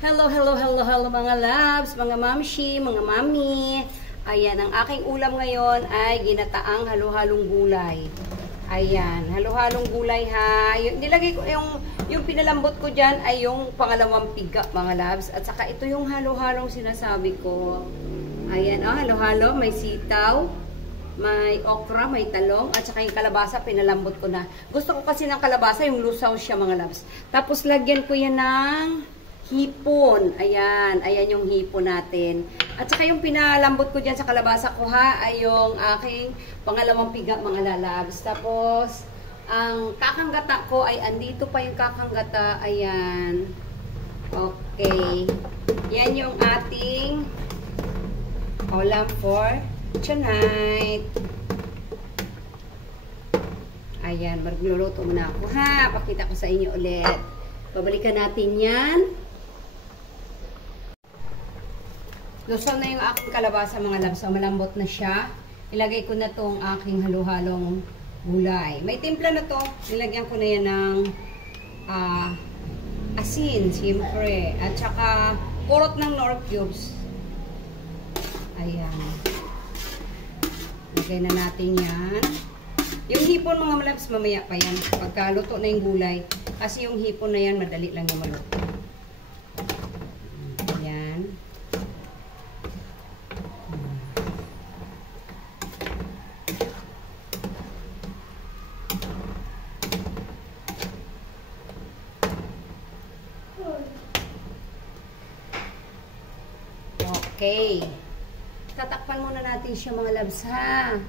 Hello, hello, hello, hello mga loves, mga mamshi, mga mami. Ayan, ang aking ulam ngayon ay ginataang halo-halong gulay. Ayan, halo-halong gulay ha. Nilagay ko yung pinalambot ko dyan ay yung pangalawang piga mga loves. At saka ito yung halo-halong sinasabi ko. Ayan, halo-halo, may sitaw, may okra, may talong, at saka yung kalabasa, pinalambot ko na. Gusto ko kasi ng kalabasa, yung lusaw siya mga loves. Tapos lagyan ko yan ng hipon. Ayan. Ayan yung hipon natin. At saka yung pinalambot ko dyan sa kalabasa ko ha, ay yung aking pangalawang piga mga lalabs. Tapos, ang kakanggata ko ay andito pa yung kakanggata. Ayan. Okay. Yan yung ating ulam for tonight. Ayan. Magluluto muna ako ha. Pakita ko sa inyo ulit. Babalikan natin yan. Lusaw na yung aking kalabasa mga labs. So, malambot na siya. Ilagay ko na tong aking halo-halong gulay. May timpla na to. Nilagyan ko na yan ng asin, siyempre. At saka purot ng nor cubes. Ayan. Lagay na natin yan. Yung hipon mga labs, mamaya pa yan. Pagkaluto na yung gulay. Kasi yung hipon na yan, madali lang yung maluto. Ayan. Okay. Tatakpan muna natin siya mga labs ha.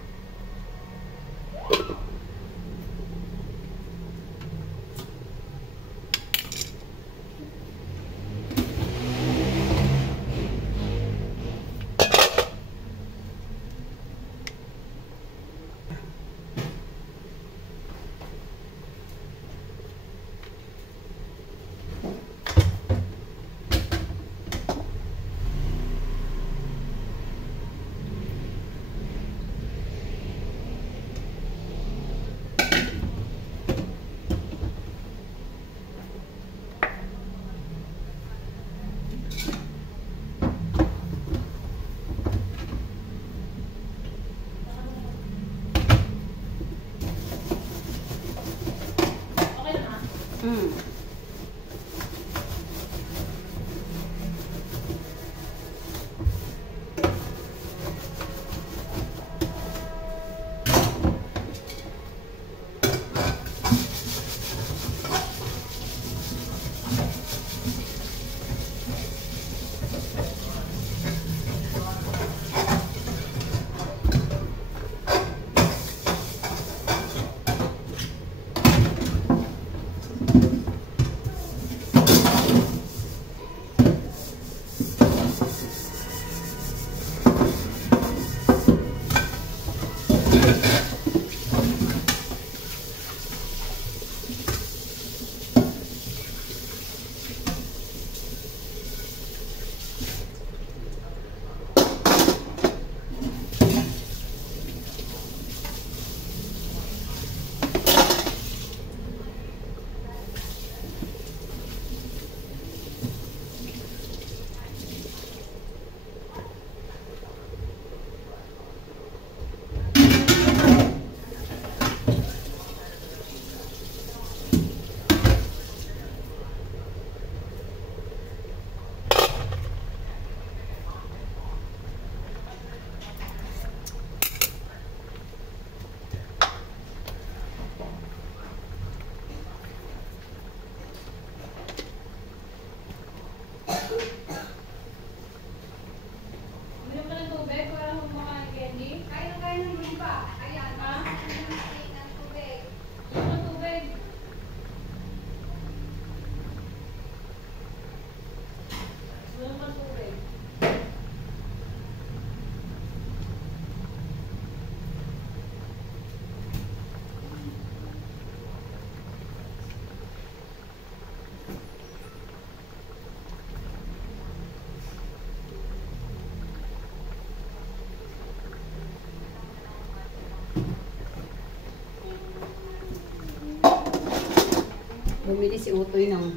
Bumili si Utoy ng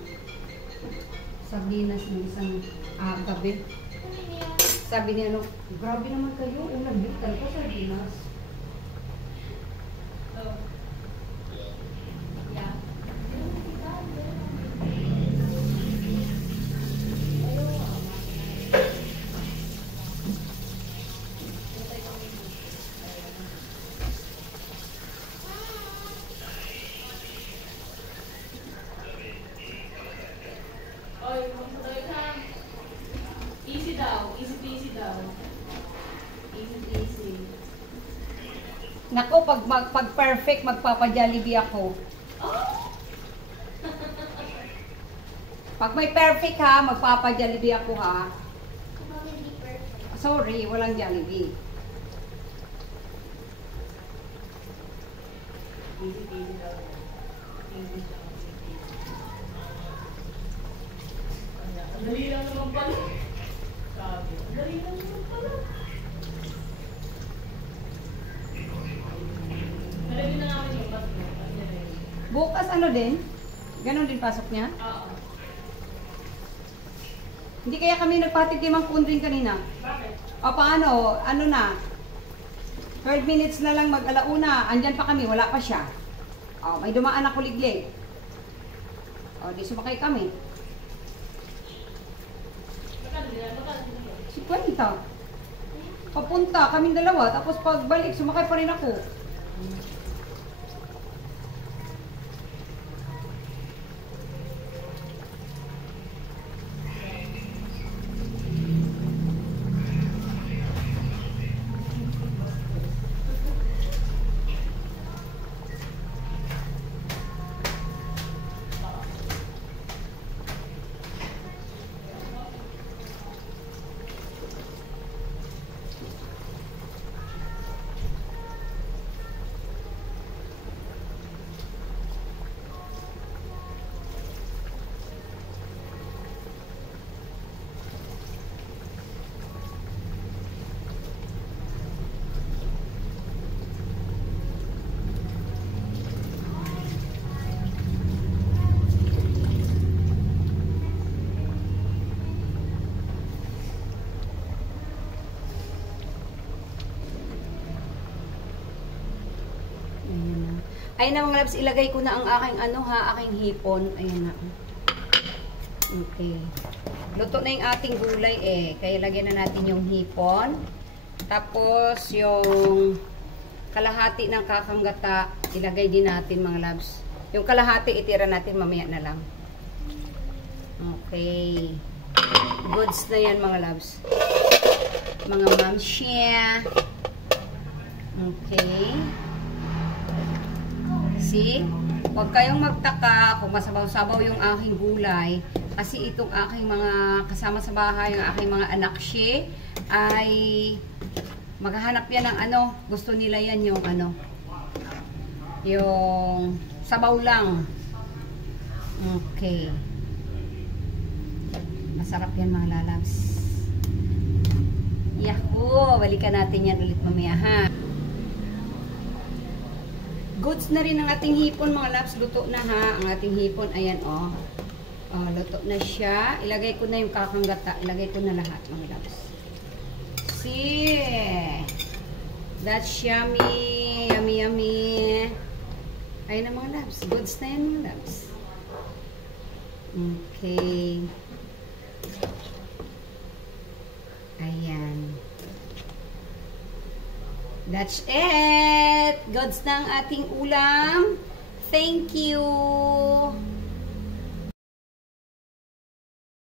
sardinas ng isang gabi. Sabi niya, no, grabe naman kayo, ulam yun talaga sardinas. Easy daw. Easy peasy daw. Easy peasy. Nako, pag perfect, magpapa-Jollibee ako. Oh! Pag may perfect ha, magpapa-Jollibee ako ha. Sorry, walang Jollibee. Easy peasy daw. Easy daw. Ang dali lang naman pala. Sabi, ang dali lang naman pala. Nalagyan na namin yung bus mo. Bukas ano din? Ganon din pasok niya? Oo. Hindi kaya kami nagpatid kay Mang Kundring kanina? Bakit? O paano? Ano na? 12 minutes na lang mag-alauna. Andyan pa kami, wala pa siya. O, may dumaan na kuliglig. O, di sumakay kami. Si Kwenta. Papunta, kaming dalawa. Tapos pagbalik, sumakay pa rin ako. Ayan na mga labs, ilagay ko na ang aking aking hipon. Ayan na. Okay. Luto na yung ating gulay Kaya lagyan na natin yung hipon. Tapos yung kalahati ng kakanggata, ilagay din natin mga labs. Yung kalahati, itira natin mamaya na lang. Okay. Goods na yan mga labs. Mga mamsya. Okay. See? Huwag kayong magtaka kung masabaw-sabaw yung aking gulay. Kasi itong aking mga kasama sa bahay, yung aking mga anak siya, ay maghahanap yan ng gusto nila yan yung yung sabaw lang. Okay. Masarap yan mga lalabs. Yahoo! Balikan natin yan ulit mamaya ha. Goods na rin ang ating hipon mga labs. Luto na ha. Ang ating hipon. Ayan luto na siya. Ilagay ko na yung kakanggata. Ilagay ko na lahat mga labs. See? That's yummy. Yummy, yummy. Ayan na mga labs. Goods na yan mga labs. Okay. Ayan. That's it. Goods ng ating ulam. Thank you.